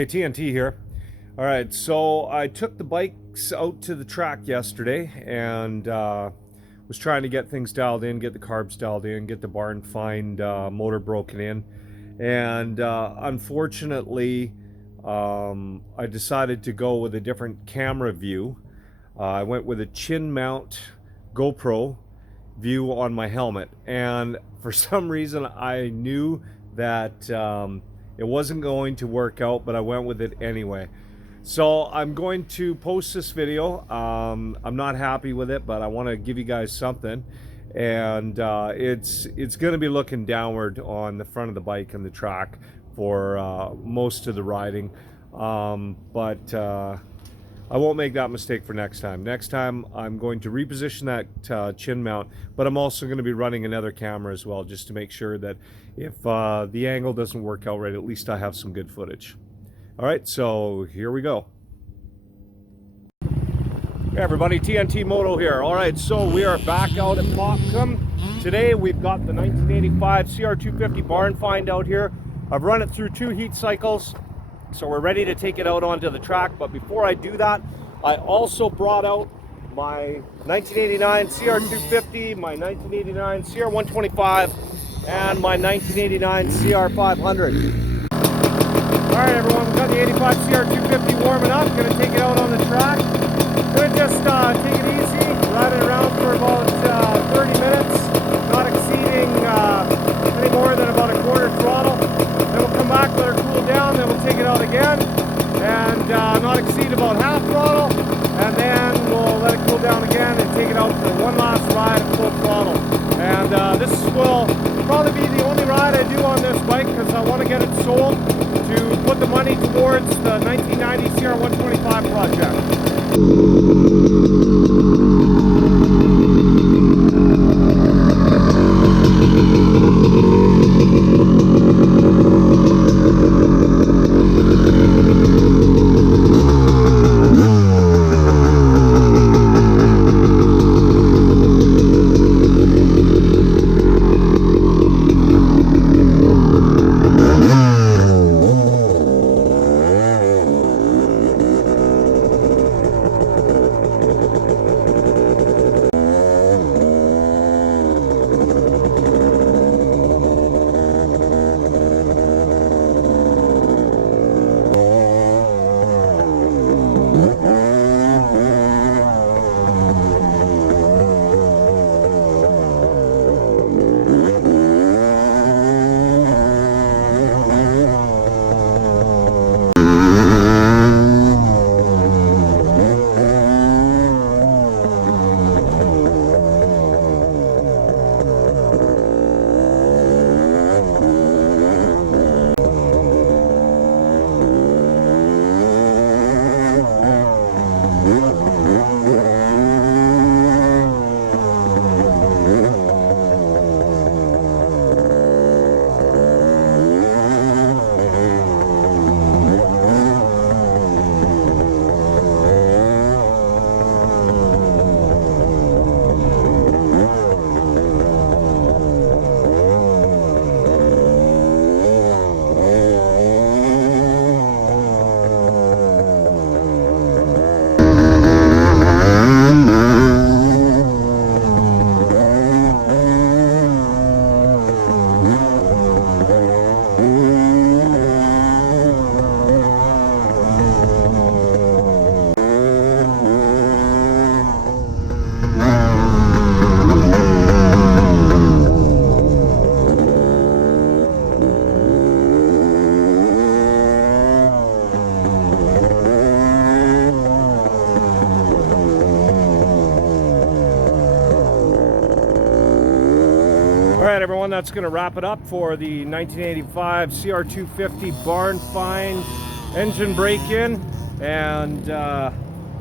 Hey, TNT here. All right, so I took the bikes out to the track yesterday and was trying to get things dialed in, get the carbs dialed in, get the barn find motor broken in. And unfortunately, I decided to go with a different camera view. I went with a chin mount GoPro view on my helmet. And for some reason, I knew that it wasn't going to work out, but I went with it anyway. So I'm going to post this video. I'm not happy with it, but I want to give you guys something. And it's going to be looking downward on the front of the bike and the track for most of the riding. But I won't make that mistake for next time. Next time I'm going to reposition that chin mount, but I'm also going to be running another camera as well, just to make sure that if the angle doesn't work out right, at least I have some good footage. All right, so here we go. Hey everybody, TNT Moto here. All right, so we are back out at Popcom. Today we've got the 1985 Cr250 barn find out here. I've run it through 2 heat cycles. So we're ready to take it out onto the track, but before I do that, I also brought out my 1989 Cr250, my 1989 Cr125, and my 1989 Cr500. Alright everyone, we've got the 85 Cr250 warming up, going to take it out on the track. Going to just take it easy, ride it around for about 30 minutes, not exceeding any more than about a quarter throttle. Then we'll come back, let her cool down, then we'll take it out again and not exceed about half throttle, and then we'll let it cool down again and take it out for one last ride at full throttle. And this will probably be the only ride I do on this bike because I want to get it sold to put the money towards the 1990 Cr125 project. Alright everyone, that's going to wrap it up for the 1985 Cr250 barn find engine break-in and a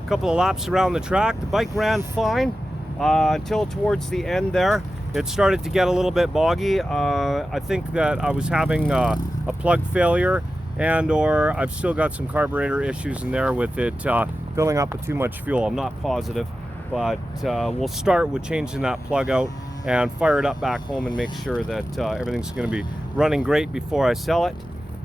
couple of laps around the track. The bike ran fine until towards the end there. It started to get a little bit boggy. I think that I was having a plug failure and or I've still got some carburetor issues in there with it filling up with too much fuel. I'm not positive, but we'll start with changing that plug out and fire it up back home and make sure that everything's going to be running great before I sell it.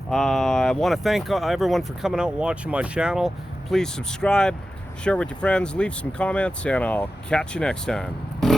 I want to thank everyone for coming out and watching my channel. Please subscribe, share with your friends, leave some comments, and I'll catch you next time.